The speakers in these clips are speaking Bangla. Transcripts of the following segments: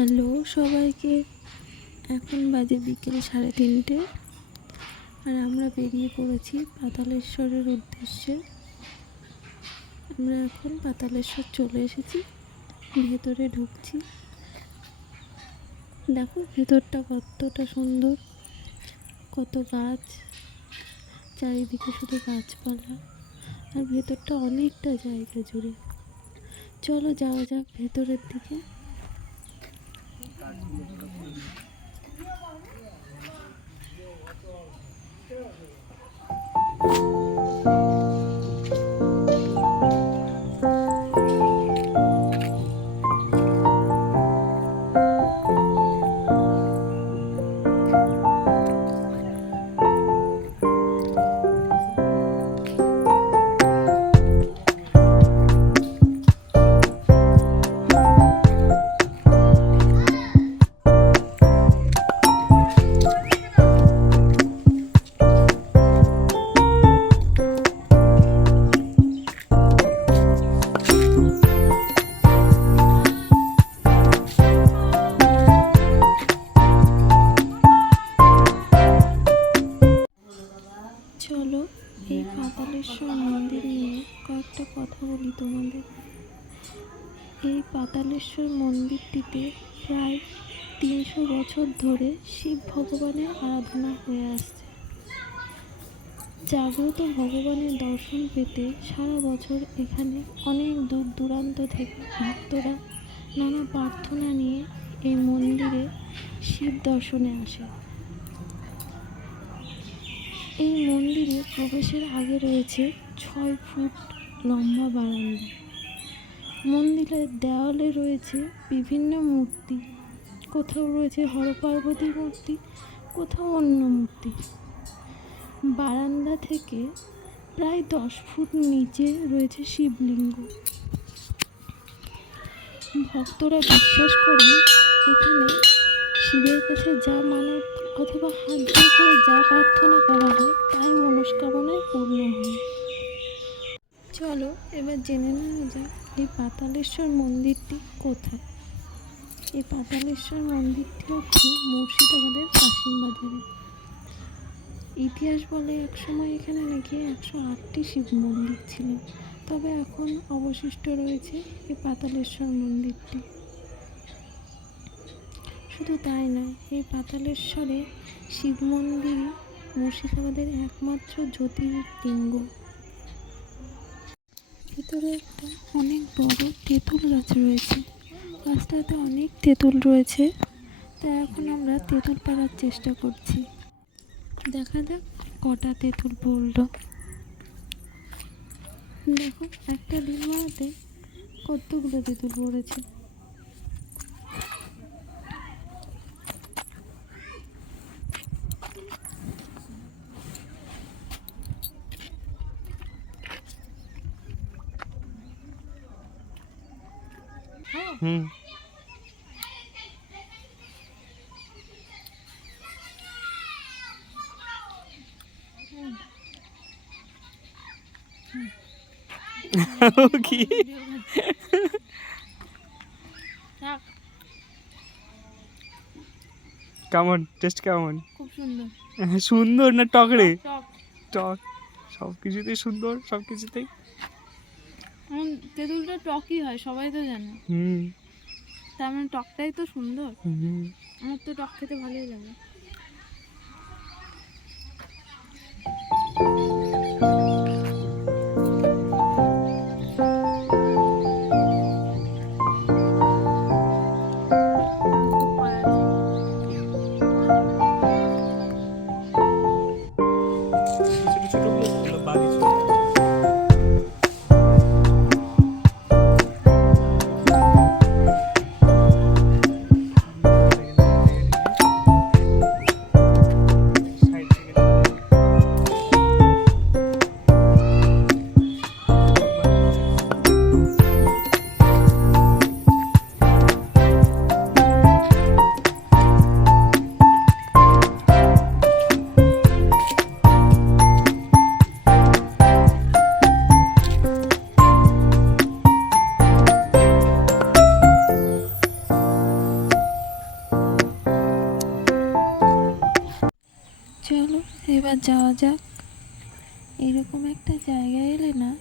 হ্যালো সবাইকে। এখন বাজে বিকেল সাড়ে তিনটে। আর আমরা বেরিয়ে পড়েছি পাতালেশ্বরের উদ্দেশ্যে। আমরা এখন পাতালেশ্বর চলে এসেছি। ভেতরে ঢুকছি। দেখো ভেতরটা কতটা সুন্দর। কত গাছ। চারিদিকে শুধু গাছপালা। আর ভেতরটা অনেকটা জায়গা জুড়ে। চলো যাওয়া যাক ভেতরের দিকে। Thank you. চলো, এই পাতালেশ্বর মন্দির নিয়ে কয়েকটা কথা বলি তোমাদের। এই পাতালেশ্বর মন্দিরটিতে প্রায় তিনশো বছর ধরে শিব ভগবানের আরাধনা হয়ে আসছে। জাগ্রত ভগবানের দর্শন পেতে সারা বছর এখানে অনেক দূর দূরান্ত থেকে ভক্তরা নানা প্রার্থনা নিয়ে এই মন্দিরে শিব দর্শনে আসে। এই মন্দিরে প্রবেশের আগে রয়েছে ছয় ফুট লম্বা বারান্দা। মন্দিরের দেওয়ালে রয়েছে বিভিন্ন মূর্তি। কোথাও রয়েছে হরপার্বতীর মূর্তি, কোথাও অন্য মূর্তি। বারান্দা থেকে প্রায় দশ ফুট নিচে রয়েছে শিবলিঙ্গ। ভক্তরা বিশ্বাস করে এখানে শিবের কাছে যা মানত অথবা হাত জোর করে যা প্রার্থনা করা হয়, তাই মনস্কামনায় পূর্ণ হয়। চলো, এবার জেনে নেওয়া যাক এই পাতালেশ্বর মন্দিরটি কোথায়। এই পাতালেশ্বর মন্দিরটি হচ্ছে মুর্শিদাবাদের কাশিম বাজারে ইতিহাস বলে একসময় এখানে নাকি একশো আটটি শিব মন্দির ছিল। তবে এখন অবশিষ্ট রয়েছে এই পাতালেশ্বর মন্দিরটি। শুধু তাই নয়, এই পাতালেশ্বরে শিব মন্দিরই মুর্শিদাবাদের একমাত্র জ্যোতির্লিঙ্গ। ভিতরে একটা অনেক বড় তেঁতুল গাছ রয়েছে। গাছটাতে অনেক তেঁতুল রয়েছে। তাই এখন আমরা তেঁতুল পাড়ার চেষ্টা করছি। দেখা যাক কটা তেঁতুল পড়ল। দেখো একটা ডিম মারাতে কতগুলো তেঁতুল পড়েছে। হুম। কি কেমন? টেস্ট কেমন? খুব সুন্দর। সুন্দর না টকরে টক টক। সব কিছুতেই সুন্দর সব কিছুতেই। তেঁতুলটা টকই হয় সবাই তো জানে। হুম। তার মানে টকটাই তো সুন্দর। হুম। আমার তো টক খেতে ভালোই লাগে। এবার যাওয়া যাক। এরকম একটা জায়গায় এলে না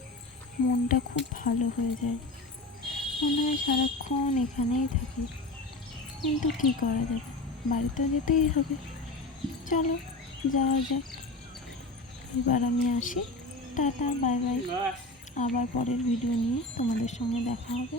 মনটা খুব ভালো হয়ে যায়। মনে হয় সারাক্ষণ এখানেই থাকি। কিন্তু কী করা যাবে? বাড়ি তো যেতেই হবে। চলো, যাওয়া যাক। এবার আমি আসি। Tata, bye bye. আবার পরের ভিডিও নিয়ে তোমাদের সঙ্গে দেখা হবে।